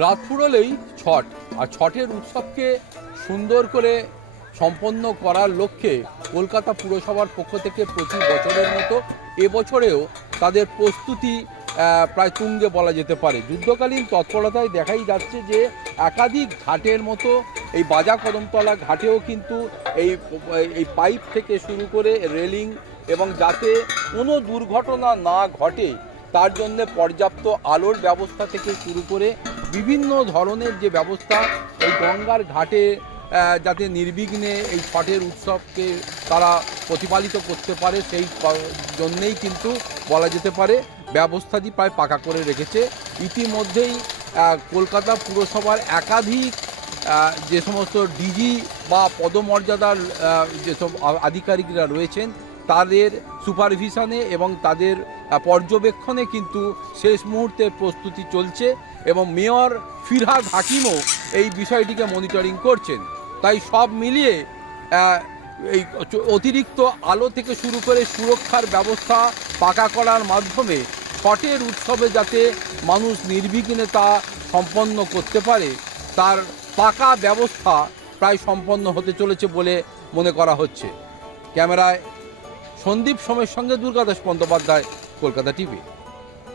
রাত ফুরলেই ছট, আর ছটের উৎসবকে সুন্দর করে সম্পন্ন করার লক্ষ্যে কলকাতা পুরসভার পক্ষ থেকে প্রতি বছরের মতো এবছরেও তাদের প্রস্তুতি প্রায় তুঙ্গে বলা যেতে পারে। যুদ্ধকালীন তৎপরতায় দেখাই যাচ্ছে যে একাধিক ঘাটের মতো এই বাজা কদমতলা ঘাটেও কিন্তু এই এই পাইপ থেকে শুরু করে রেলিং এবং যাতে কোনো দুর্ঘটনা না ঘটে, তার জন্য পর্যাপ্ত আলোর ব্যবস্থা থেকে শুরু করে বিভিন্ন ধরনের যে ব্যবস্থা এই গঙ্গার ঘাটে যাতে নির্বিঘ্নে এই ছটের উৎসবকে তারা প্রতিপালিত করতে পারে, সেই জন্যেই কিন্তু বলা যেতে পারে, ব্যবস্থাটি প্রায় পাকা করে রেখেছে। ইতিমধ্যেই কলকাতা পুরসভার একাধিক যে সমস্ত ডিজি বা পদমর্যাদার যেসব আধিকারিকরা রয়েছেন তাদের সুপারভিশনে এবং তাদের পর্যবেক্ষণে কিন্তু শেষ মুহূর্তের প্রস্তুতি চলছে এবং মেয়র ফিরহাদ হাকিমও এই বিষয়টিকে মনিটরিং করছেন। তাই সব মিলিয়ে এই অতিরিক্ত আলো থেকে শুরু করে সুরক্ষার ব্যবস্থা পাকা করার মাধ্যমে ছটের উৎসবে যাতে মানুষ নির্বিঘ্নে তা সম্পন্ন করতে পারে, তার পাকা ব্যবস্থা প্রায় সম্পন্ন হতে চলেছে বলে মনে করা হচ্ছে। ক্যামেরায় সন্দীপ সময়ের সঙ্গে দুর্গাদাস বন্দ্যোপাধ্যায় কলকাতা টিভি।